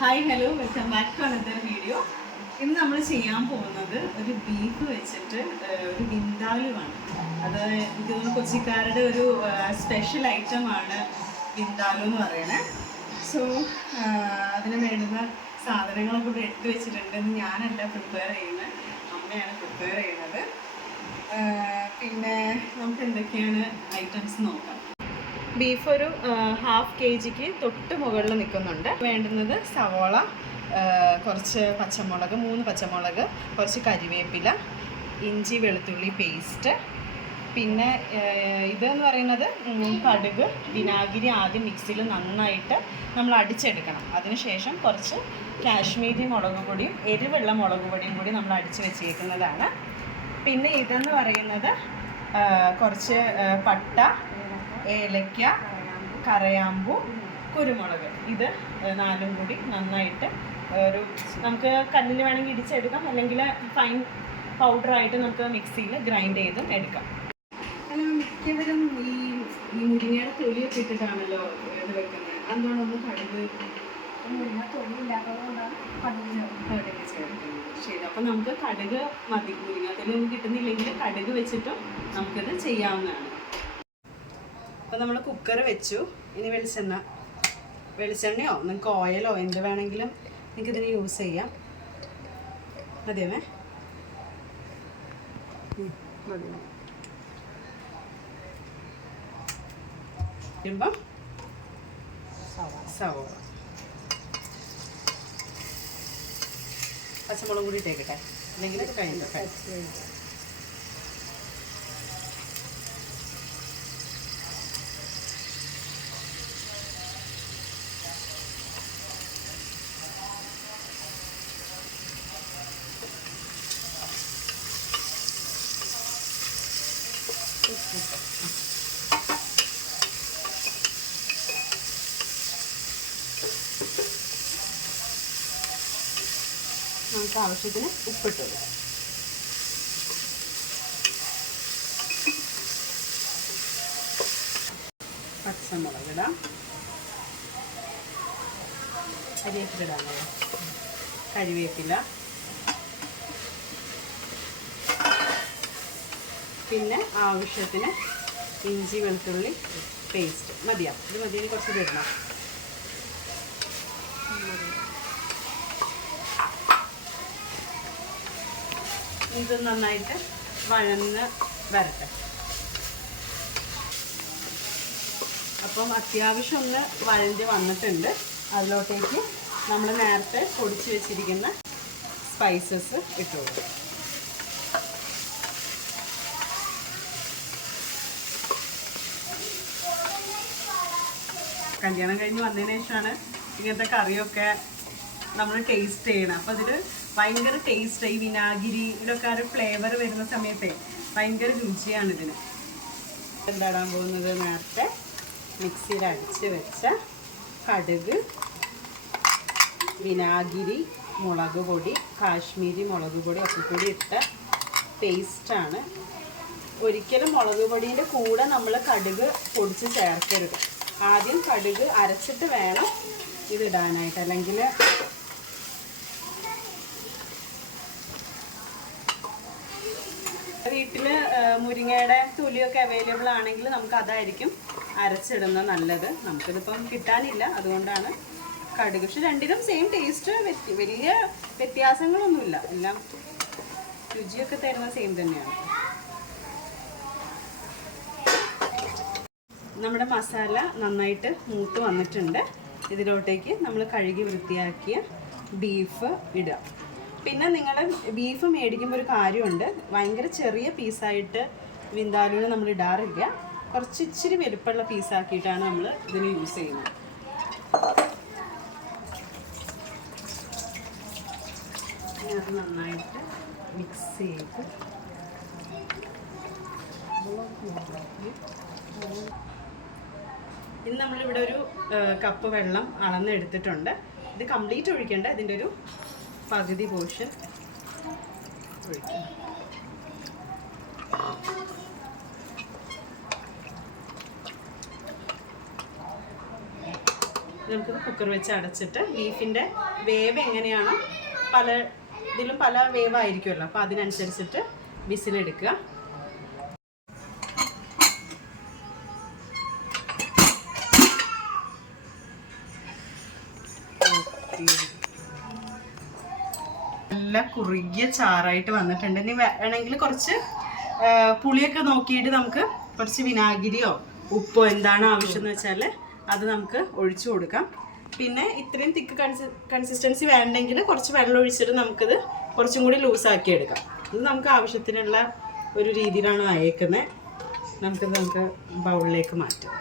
Hi hello welcome back to another video. ഇന്ന് നമ്മൾ ചെയ്യാൻ പോകുന്നത് ഒരു ബീഫ് വെച്ചിട്ട് ഒരു വിന്താലുവാണ്. അത് എനിക്ക് തോന്നുന്നു കൊച്ചിക്കാരുടെ ഒരു സ്പെഷ്യൽ ഐറ്റമാണ് വിന്താലു എന്ന് പറയുന്നത്. സോ അതിന് വേണ്ടുന്ന സാധനങ്ങളൊക്കെ ഇവിടെ എടുത്തു വെച്ചിട്ടുണ്ട്. ഞാനല്ല പ്രിപ്പയർ ചെയ്യുന്നത്, അമ്മയാണ് പ്രിപ്പയർ ചെയ്യുന്നത്. പിന്നെ നമുക്ക് എന്തൊക്കെയാണ് ഐറ്റംസ് നോക്കാം. ബീഫ് ഒരു 1/2 kg തൊട്ട് മുകളിൽ നിൽക്കുന്നുണ്ട്. വേണ്ടുന്നത് സവോള, കുറച്ച് പച്ചമുളക്, 3 പച്ചമുളക്, കുറച്ച് കരിവേപ്പില, ഇഞ്ചി വെളുത്തുള്ളി പേസ്റ്റ്, പിന്നെ ഇതെന്ന് പറയുന്നത് കടുക്, വിനാഗിരി ആദ്യം മിക്സിയിൽ നന്നായിട്ട് നമ്മൾ അടിച്ചെടുക്കണം. അതിനുശേഷം കുറച്ച് കാശ്മീരി മുളക് പൊടിയും എരിവുള്ള മുളക് പൊടിയും കൂടി നമ്മൾ അടിച്ച് വെച്ചേക്കുന്നതാണ്. പിന്നെ ഇതെന്ന് പറയുന്നത് കുറച്ച് പട്ട, ഏലക്ക, കറയാമ്പൂ, കുരുമുളക്, ഇത് 4ഉം കൂടി നന്നായിട്ട് ഒരു നമുക്ക് കല്ലിൽ വേണമെങ്കിൽ ഇടിച്ചെടുക്കാം, അല്ലെങ്കിൽ ഫൈൻ പൗഡറായിട്ട് നമുക്ക് മിക്സിയിൽ ഗ്രൈൻഡ് ചെയ്തും എടുക്കാം. മിക്കവരും ഈ മുരിങ്ങയുടെ തൊലിയൊക്കെ ഇട്ടിട്ടാണല്ലോ ഇത് വെക്കുന്നത്. എന്തുകൊണ്ടൊന്ന് കടുക് മുരിങ്ങ തൊലിയില്ലാത്തതുകൊണ്ടാണ് കടുക് ചേർക്കുന്നത്. ശരി, അപ്പം നമുക്ക് കടുക് മതി. മുരിങ്ങാത്തൊലി ഒന്നും കിട്ടുന്നില്ലെങ്കിൽ കടുക് വെച്ചിട്ടും നമുക്കിത് ചെയ്യാവുന്നതാണ്. അപ്പോൾ നമ്മൾ കുക്കർ വെച്ചു. ഇനി വെളിച്ചെണ്ണയോ നിങ്ങൾക്ക് ഓയിലോ എന്ത് വേണമെങ്കിലും നിങ്ങൾക്കിതിന് യൂസ് ചെയ്യാം. മതിയേ വരുമ്പം സവോള, പച്ചമുളക് കൂടി ഇട്ടേക്കട്ടെ, അല്ലെങ്കിൽ കഴിഞ്ഞിട്ട് നമുക്ക് ആവശ്യത്തിന് ഉപ്പിട്ട് കൊടുക്കാം. പച്ചമുളക് ഇടാം, കരിവേപ്പില ഇടാമോ, കരിവേപ്പില, പിന്നെ ആവശ്യത്തിന് ഇഞ്ചി വെളുത്തുള്ളി പേസ്റ്റ്. മതിയാ? ഇത് മതി, കുറച്ച് ഇടണം. ഇത് നന്നായിട്ട് വഴന്ന് വരട്ടെ. അപ്പം അത്യാവശ്യം ഒന്ന് വഴഞ്ഞ് വന്നിട്ടുണ്ട്. അതിലോട്ടേക്ക് നമ്മൾ നേരത്തെ പൊടിച്ച് വെച്ചിരിക്കുന്ന സ്പൈസസ് ഇട്ട് കൊടുക്കും. കല്യാണം കഴിഞ്ഞ് വന്നതിന് ശേഷമാണ് ഇങ്ങനത്തെ കറിയൊക്കെ നമ്മൾ ടേസ്റ്റ് ചെയ്യണം. അപ്പോൾ അതിൽ ഭയങ്കര ടേസ്റ്റ്. ഈ വിനാഗിരി ഇതൊക്കെ ഒരു ഫ്ലേവർ വരുന്ന സമയത്തെ ഭയങ്കര രുചിയാണ് ഇതിന്. എന്താടാൻ പോകുന്നത്, നേരത്തെ മിക്സിയിൽ അടിച്ച് വെച്ച കടുക്, വിനാഗിരി, മുളക് പൊടി, കാശ്മീരി മുളക് പൊടി ഒക്കെ കൂടി ഇട്ട പേസ്റ്റാണ്. ഒരിക്കലും മുളക് പൊടീൻ്റെ കൂടെ നമ്മൾ കടുക് പൊടിച്ച് ചേർക്കരുത്. ആദ്യം കടുക് അരച്ചിട്ട് വേണം ഇതിടാനായിട്ട്, അല്ലെങ്കിൽ വീട്ടിൽ മുരിങ്ങയുടെ തൊലിയൊക്കെ അവൈലബിൾ ആണെങ്കിൽ നമുക്ക് അതായിരിക്കും അരച്ചിടുന്നത് നല്ലത്. നമുക്കിതിപ്പം കിട്ടാനില്ല, അതുകൊണ്ടാണ് കടുക്. പക്ഷെ രണ്ടിനും സെയിം ടേസ്റ്റ്, വലിയ വ്യത്യാസങ്ങളൊന്നുമില്ല. എല്ലാം രുചിയൊക്കെ തരുന്ന സെയിം തന്നെയാണ്. നമ്മുടെ മസാല നന്നായിട്ട് മൂത്ത് വന്നിട്ടുണ്ട്. ഇതിലോട്ടേക്ക് നമ്മൾ കഴുകി വൃത്തിയാക്കിയ ബീഫ് ഇടുക. പിന്നെ നിങ്ങൾ ബീഫ് മേടിക്കുമ്പോൾ ഒരു കാര്യമുണ്ട്, ഭയങ്കര ചെറിയ പീസായിട്ട് വിന്താലുവിന് നമ്മൾ ഇടാറില്ല. കുറച്ച് ഇച്ചിരി വലുപ്പമുള്ള പീസാക്കിയിട്ടാണ് നമ്മൾ ഇതിന് യൂസ് ചെയ്യുന്നത്. അത് നന്നായിട്ട് മിക്സ് ചെയ്ത് ഇനി നമ്മളിവിടെ ഒരു കപ്പ് വെള്ളം അളന്നെടുത്തിട്ടുണ്ട്. ഇത് കംപ്ലീറ്റ് ഒഴിക്കേണ്ട, ഇതിൻ്റെ ഒരു പകുതി പോർഷൻ ഒഴിക്കും. നമുക്കിത് കുക്കർ വെച്ച് അടച്ചിട്ട് ബീഫിൻ്റെ വേവ് എങ്ങനെയാണോ ഇതിലും പല വേവായിരിക്കുമല്ലോ, അപ്പോൾ അതിനനുസരിച്ചിട്ട് വിസിലെടുക്കുക. നല്ല കുറുകിയ ചാറായിട്ട് വന്നിട്ടുണ്ട്. ഇനി വേണമെങ്കിൽ കുറച്ച് പുളിയൊക്കെ നോക്കിയിട്ട് നമുക്ക് കുറച്ച് വിനാഗിരിയോ ഉപ്പോ എന്താണ് ആവശ്യം എന്ന് വെച്ചാൽ അത് നമുക്ക് ഒഴിച്ചു കൊടുക്കാം. പിന്നെ ഇത്രയും തിക്ക് കൺസിസ്റ്റൻസി വേണ്ടെങ്കിൽ കുറച്ച് വെള്ളം ഒഴിച്ചിട്ട് നമുക്കിത് കുറച്ചും കൂടി ലൂസാക്കി എടുക്കാം. ഇത് നമുക്ക് ആവശ്യത്തിനുള്ള ഒരു രീതിയിലാണ് അയക്കുന്നത്. നമുക്ക് ബൗളിലേക്ക് മാറ്റാം.